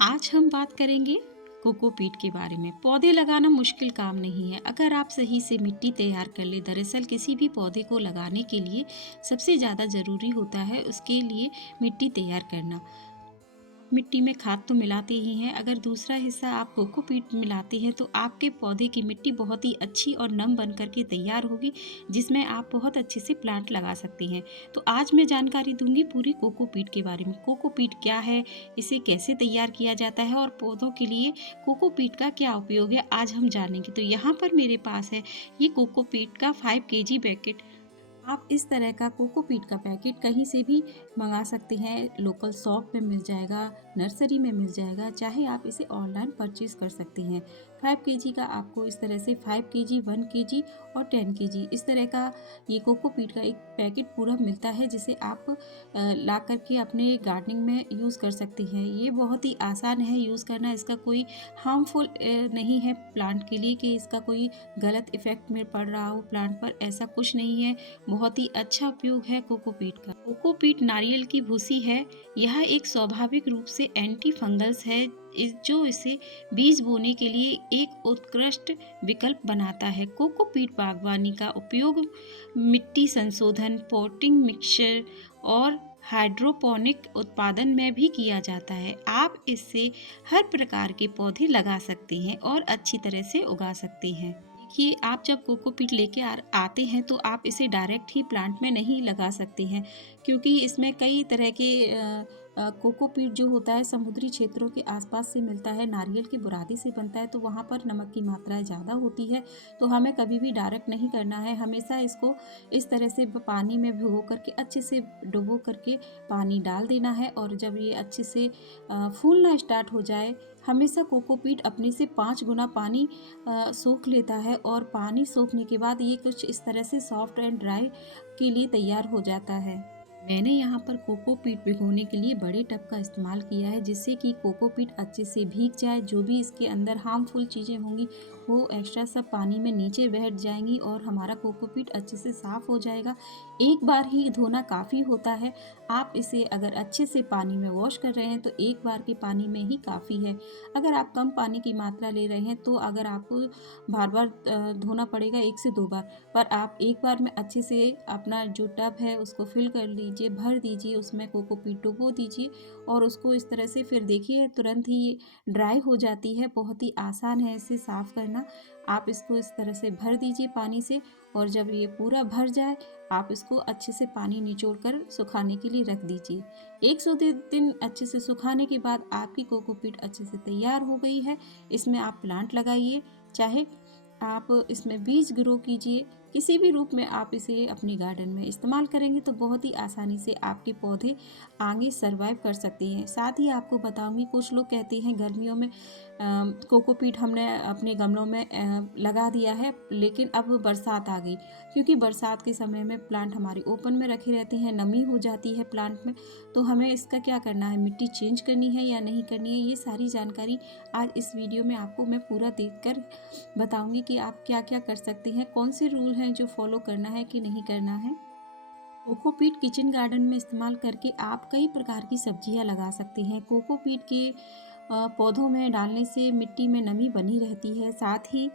आज हम बात करेंगे कोकोपीट के बारे में। पौधे लगाना मुश्किल काम नहीं है, अगर आप सही से मिट्टी तैयार कर ले। दरअसल किसी भी पौधे को लगाने के लिए सबसे ज़्यादा ज़रूरी होता है उसके लिए मिट्टी तैयार करना। मिट्टी में खाद तो मिलाते ही हैं, अगर दूसरा हिस्सा आप कोकोपीट मिलाते हैं तो आपके पौधे की मिट्टी बहुत ही अच्छी और नम बन कर के तैयार होगी, जिसमें आप बहुत अच्छे से प्लांट लगा सकते हैं। तो आज मैं जानकारी दूंगी पूरी कोकोपीट के बारे में। कोकोपीट क्या है, इसे कैसे तैयार किया जाता है और पौधों के लिए कोकोपीट का क्या उपयोग है, आज हम जानेंगे। तो यहाँ पर मेरे पास है ये कोकोपीट का 5 kg पैकेट। आप इस तरह का कोकोपीट का पैकेट कहीं से भी मंगा सकते हैं, लोकल शॉप में मिल जाएगा, नर्सरी में मिल जाएगा, चाहे आप इसे ऑनलाइन परचेज कर सकते हैं। 5 kg का आपको इस तरह से 5 kg, 1 kg और 10 kg इस तरह का ये कोकोपीट का एक पैकेट पूरा मिलता है, जिसे आप ला करके अपने गार्डनिंग में यूज़ कर सकते हैं। ये बहुत ही आसान है यूज़ करना, इसका कोई हार्मफुल नहीं है प्लांट के लिए कि इसका कोई गलत इफ़ेक्ट में पड़ रहा हो प्लांट पर, ऐसा कुछ नहीं है। बहुत ही अच्छा उपयोग है कोकोपीट का। कोकोपीट नारियल की भूसी है। यह एक स्वाभाविक रूप से एंटी फंगल्स है, जो इसे बीज बोने के लिए एक उत्कृष्ट विकल्प बनाता है। कोकोपीट बागवानी का उपयोग मिट्टी संशोधन, पॉटिंग मिक्सचर और हाइड्रोपोनिक उत्पादन में भी किया जाता है। आप इससे हर प्रकार के पौधे लगा सकते हैं और अच्छी तरह से उगा सकते हैं। देखिए, आप जब कोकोपीट लेके आते हैं तो आप इसे डायरेक्ट ही प्लांट में नहीं लगा सकते हैं, क्योंकि इसमें कई तरह के कोकोपीट जो होता है समुद्री क्षेत्रों के आसपास से मिलता है, नारियल की बुरादी से बनता है, तो वहाँ पर नमक की मात्रा ज़्यादा होती है। तो हमें कभी भी डायरेक्ट नहीं करना है, हमेशा इसको इस तरह से पानी में भिगो करके अच्छे से डुबो करके पानी डाल देना है। और जब ये अच्छे से फूलना स्टार्ट हो जाए, हमेशा कोकोपीट अपने से 5 गुना पानी सोख लेता है, और पानी सोखने के बाद ये कुछ इस तरह से सॉफ्ट एंड ड्राई के लिए तैयार हो जाता है। मैंने यहाँ पर कोकोपीट भिगोने के लिए बड़े टब का इस्तेमाल किया है, जिससे कि कोकोपीट अच्छे से भीग जाए। जो भी इसके अंदर हार्मफुल चीज़ें होंगी वो एक्स्ट्रा सब पानी में नीचे बैठ जाएंगी और हमारा कोकोपीट अच्छे से साफ़ हो जाएगा। एक बार ही धोना काफ़ी होता है। आप इसे अगर अच्छे से पानी में वॉश कर रहे हैं तो एक बार के पानी में ही काफ़ी है। अगर आप कम पानी की मात्रा ले रहे हैं तो अगर आपको बार बार धोना पड़ेगा 1 से 2 बार, पर आप एक बार में अच्छे से अपना जो टब है उसको फिल कर लीजिए, भर दीजिए, उसमें कोकोपीट डुबो दीजिए और उसको इस तरह से फिर देखिए तुरंत ही ये ड्राई हो जाती है। बहुत ही आसान है इसे साफ़ करना। आप इसको इस तरह से भर दीजिए पानी से, और जब ये पूरा भर जाए आप इसको अच्छे से पानी निचोड़ कर सुखाने के लिए रख दीजिए। 1 से 2 दिन अच्छे से सुखाने के बाद आपकी कोकोपीट अच्छे से तैयार हो गई है। इसमें आप प्लांट लगाइए, चाहे आप इसमें बीज ग्रो कीजिए, किसी भी रूप में आप इसे अपने गार्डन में इस्तेमाल करेंगे तो बहुत ही आसानी से आपके पौधे आगे सरवाइव कर सकते हैं। साथ ही आपको बताऊंगी, कुछ लोग कहते हैं गर्मियों में कोकोपीट हमने अपने गमलों में लगा दिया है, लेकिन अब बरसात आ गई, क्योंकि बरसात के समय में प्लांट हमारे ओपन में रखे रहते हैं, नमी हो जाती है प्लांट में, तो हमें इसका क्या करना है, मिट्टी चेंज करनी है या नहीं करनी है, ये सारी जानकारी आज इस वीडियो में आपको मैं पूरा देखकर बताऊंगी कि आप क्या क्या कर सकते हैं, कौन से रूल हैं जो फॉलो करना है कि नहीं करना है। कोकोपीट किचन गार्डन में इस्तेमाल करके आप कई प्रकार की सब्जियां लगा सकते हैं। कोकोपीट के पौधों में डालने से मिट्टी में नमी बनी रहती है, साथ ही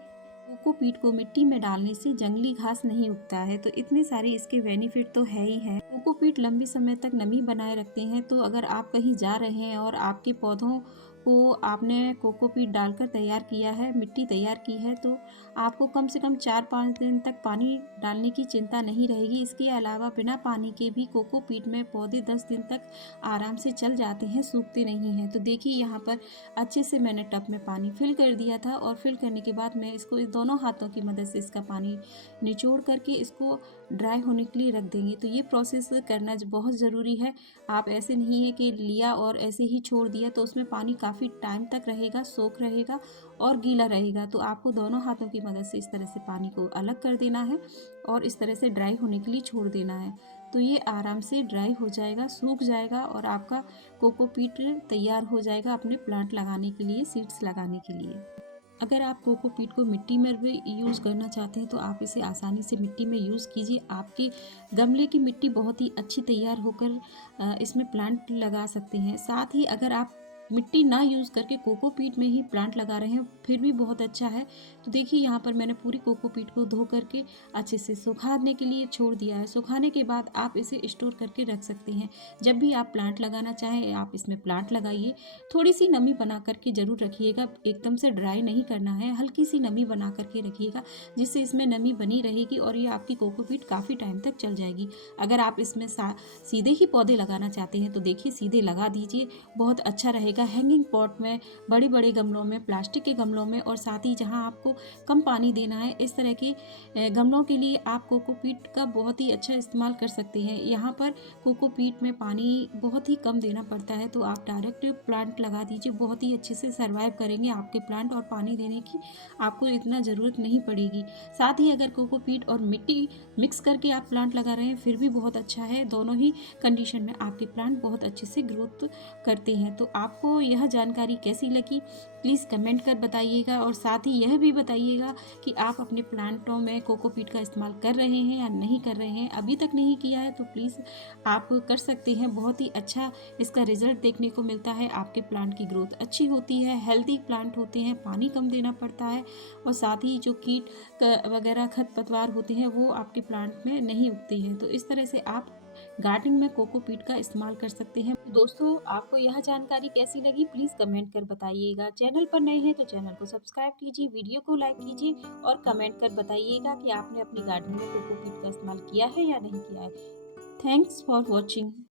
कोकोपीट को मिट्टी में डालने से जंगली घास नहीं उगता है। तो इतने सारे इसके बेनिफिट तो है ही हैं। कोकोपीट लंबे समय तक नमी बनाए रखते हैं, तो अगर आप कहीं जा रहे हैं और आपके पौधों को आपने कोकोपीट डालकर तैयार किया है, मिट्टी तैयार की है, तो आपको कम से कम 4-5 दिन तक पानी डालने की चिंता नहीं रहेगी। इसके अलावा बिना पानी के भी कोकोपीट में पौधे 10 दिन तक आराम से चल जाते हैं, सूखते नहीं हैं। तो देखिए, यहाँ पर अच्छे से मैंने टब में पानी फिल कर दिया था, और फिल करने के बाद मैं इसको इस दोनों हाथों की मदद से इसका पानी निचोड़ करके इसको ड्राई होने के लिए रख देंगे। तो ये प्रोसेस करना बहुत ज़रूरी है। आप ऐसे नहीं है कि लिया और ऐसे ही छोड़ दिया, तो उसमें पानी काफ़ी टाइम तक रहेगा, सोख रहेगा और गीला रहेगा। तो आपको दोनों हाथों की मदद से इस तरह से पानी को अलग कर देना है और इस तरह से ड्राई होने के लिए छोड़ देना है। तो ये आराम से ड्राई हो जाएगा, सूख जाएगा, और आपका कोकोपीट तैयार हो जाएगा अपने प्लांट लगाने के लिए, सीड्स लगाने के लिए। अगर आप कोकोपीट को मिट्टी में भी यूज़ करना चाहते हैं तो आप इसे आसानी से मिट्टी में यूज़ कीजिए। आपके गमले की मिट्टी बहुत ही अच्छी तैयार होकर इसमें प्लांट लगा सकते हैं। साथ ही अगर आप मिट्टी ना यूज़ करके कोकोपीट में ही प्लांट लगा रहे हैं फिर भी बहुत अच्छा है। तो देखिए यहाँ पर मैंने पूरी कोकोपीट को धो करके अच्छे से सुखाने के लिए छोड़ दिया है। सुखाने के बाद आप इसे स्टोर करके रख सकते हैं। जब भी आप प्लांट लगाना चाहें आप इसमें प्लांट लगाइए। थोड़ी सी नमी बना करके ज़रूर रखिएगा, एकदम से ड्राई नहीं करना है, हल्की सी नमी बना करके रखिएगा जिससे इसमें नमी बनी रहेगी और ये आपकी कोकोपीट काफ़ी टाइम तक चल जाएगी। अगर आप इसमें सीधे ही पौधे लगाना चाहते हैं तो देखिए सीधे लगा दीजिए, बहुत अच्छा रहेगा। हैंगिंग पॉट में, बड़े बड़े गमलों में, प्लास्टिक के गमलों में और साथ ही जहाँ आपको कम पानी देना है इस तरह के गमलों के लिए आप कोकोपीट का बहुत ही अच्छा इस्तेमाल कर सकते हैं। यहाँ पर कोकोपीट में पानी बहुत ही कम देना पड़ता है तो आप डायरेक्ट प्लांट लगा दीजिए, बहुत ही अच्छे से सर्वाइव करेंगे आपके प्लांट और पानी देने की आपको इतना ज़रूरत नहीं पड़ेगी। साथ ही अगर कोकोपीट और मिट्टी मिक्स करके आप प्लांट लगा रहे हैं फिर भी बहुत अच्छा है। दोनों ही कंडीशन में आपके प्लांट बहुत अच्छे से ग्रोथ करते हैं। तो आपको यह जानकारी कैसी लगी प्लीज़ कमेंट कर बताइएगा और साथ ही यह भी बताइएगा कि आप अपने प्लांटों में कोकोपीट का इस्तेमाल कर रहे हैं या नहीं कर रहे हैं। अभी तक नहीं किया है तो प्लीज़ आप कर सकते हैं, बहुत ही अच्छा इसका रिजल्ट देखने को मिलता है। आपके प्लांट की ग्रोथ अच्छी होती है, हेल्दी प्लांट होते हैं, पानी कम देना पड़ता है और साथ ही जो कीट वगैरह खरपतवार होते हैं वो आपके प्लांट में नहीं उगते हैं। तो इस तरह से आप गार्डनिंग में कोकोपीट का इस्तेमाल कर सकते हैं। दोस्तों आपको यह जानकारी कैसी लगी प्लीज़ कमेंट कर बताइएगा। चैनल पर नए हैं तो चैनल को सब्सक्राइब कीजिए, वीडियो को लाइक कीजिए और कमेंट कर बताइएगा कि आपने अपनी गार्डनिंग में कोकोपीट का इस्तेमाल किया है या नहीं किया है। Thanks for watching.